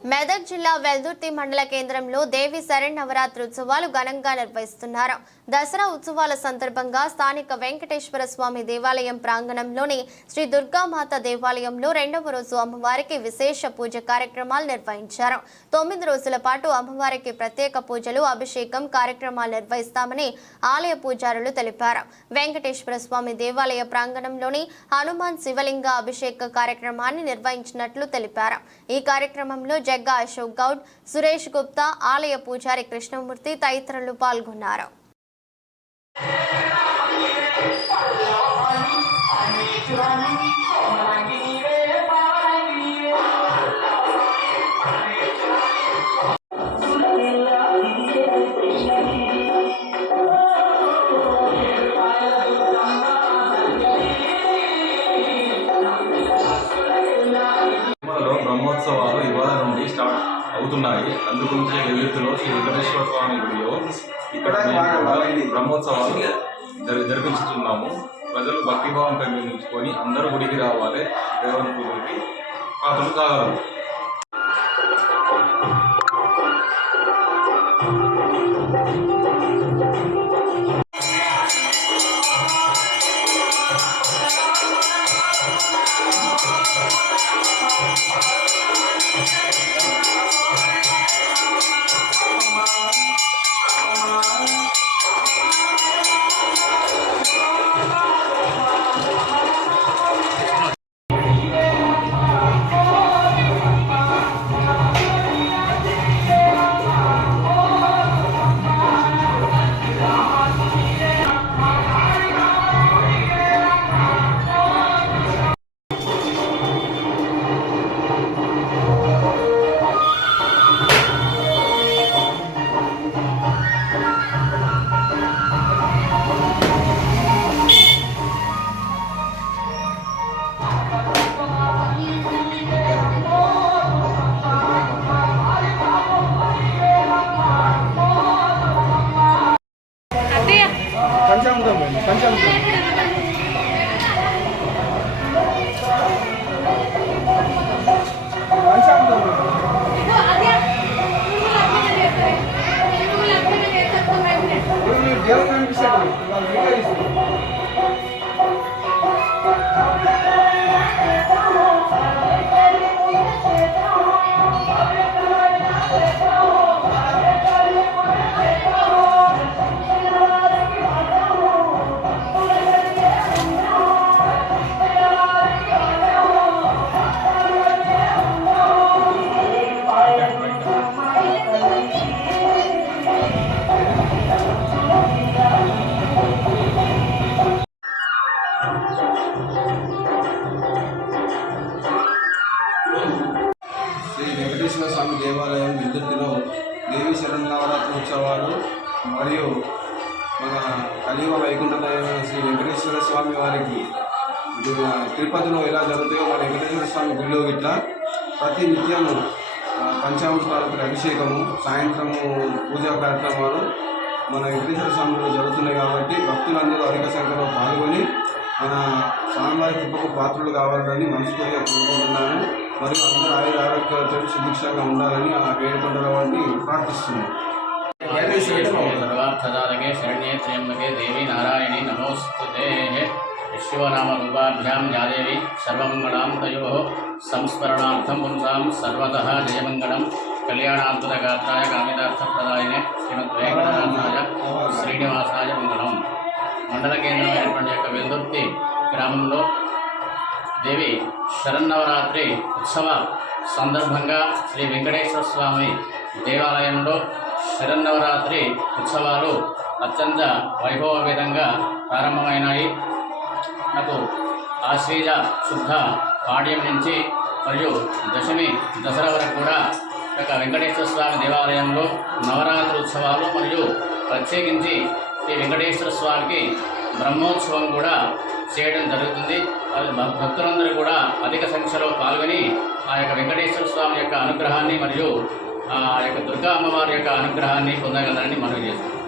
మెదక్ జిల్లా వెల్దుర్తి మండల కేంద్రంలో దేవి శరన్నవరాత్రి ఉత్సవాలు ఘనంగా నిర్వహిస్తున్నారు. దసరా ఉత్సవాల సందర్భంగా స్థానిక వెంకటేశ్వర స్వామి దేవాలయం ప్రాంగణంలోని శ్రీ దుర్గామాత దేవాలయంలో రెండవ రోజు అమ్మవారికి విశేష పూజ కార్యక్రమాలు నిర్వహించారు. 9 రోజుల పాటు అమ్మవారికి ప్రత్యేక పూజలు, అభిషేకం కార్యక్రమాలు నిర్వహిస్తామని ఆలయ పూజారులు తెలిపారు. వెంకటేశ్వర స్వామి దేవాలయ ప్రాంగణంలోని హనుమాన్ శివలింగ అభిషేక కార్యక్రమాన్ని నిర్వహించినట్లు తెలిపారు. ఈ కార్యక్రమంలో జగ్గా అశోక్ గౌడ్, సురేష్ గుప్తా, ఆలయ పూజారి కృష్ణమూర్తి తదితరులు పాల్గొన్నారు. బ్రహ్మోత్సవాలు ఇవాళ నుండి స్టార్ట్ అవుతున్నాయి. అందుగురించి వెల్లుర్తిలో శ్రీ వెంకటేశ్వర స్వామి గుడిలో ఇక్కడ బ్రహ్మోత్సవాలు జరిపించుతున్నాము. ప్రజలు భక్తిభావం పెంపొందించుకొని అందరూ గుడికి రావాలి, దేవుని పూజకి పాత్రలు కాగలరు. శ్రీ వెంకటేశ్వర స్వామి దేవాలయం వెల్దుర్తిలో దేవి శరన్నవరాత్రి ఉత్సవాలు మరియు మన కలియుగ వైకుంఠమైన శ్రీ వెంకటేశ్వర స్వామి వారికి తిరుపతిలో ఎలా జరుగుతాయో మన వెంకటేశ్వర స్వామి గుడిలో ఇట్లా ప్రతి నిత్యము పంచామృతాలతో అభిషేకము, సాయంత్రము పూజా కార్యక్రమాలు మన వెంకటేశ్వర స్వామిలో జరుగుతున్నాయి. కాబట్టి భక్తులందరూ అధిక సంఖ్యలో పాల్గొని మన స్వామివారి కృపకు పాత్రలు కావాలని మనస్ఫూర్తిగా కోరుకుంటున్నాను. మరియు అందరూ ఆరోగ్యాలతో సుభిక్షంగా ఉండాలని ఆ వేడుకొండల వారిని ప్రార్థిస్తున్నాను. సర్వార్థదాయకే శరణ్యే త్ర్యంబకే దేవి నారాయణి నమోస్తుతే. విశ్వనామరూపాభ్యాం యాదేవి సర్వమంగళాం తయోః సంస్మరణార్థం పుంసాం సర్వతః జయమంగళం. కళ్యాణాంతరగాత్రాయ కామితార్థప్రదాయనే శ్రీమద్వేంకటనాథాయ శ్రీనివాసాయ మంగళం. మండల కేంద్రమైనటువంటి యొక్క వెల్దుర్తి గ్రామంలో దేవి శరన్నవరాత్రి ఉత్సవ సందర్భంగా శ్రీ వెంకటేశ్వర స్వామి దేవాలయంలో శరన్నవరాత్రి ఉత్సవాలు అత్యంత వైభవపేతంగా ప్రారంభమైనాయి. నాకు ఆశ్వీజ శుద్ధ పాడ్యం నుంచి మరియు దశమి దసరా వరకు కూడా యొక్క వెంకటేశ్వర స్వామి దేవాలయంలో నవరాత్రి ఉత్సవాలు మరియు ప్రత్యేకించి శ్రీ వెంకటేశ్వర స్వామికి బ్రహ్మోత్సవం కూడా చేయడం జరుగుతుంది. భక్తులందరూ కూడా అధిక సంఖ్యలో పాల్గొని ఆ యొక్క వెంకటేశ్వర స్వామి యొక్క అనుగ్రహాన్ని మరియు ఆ యొక్క దుర్గా అమ్మవారి యొక్క అనుగ్రహాన్ని పొందగలరని మనవి చేస్తున్నాం.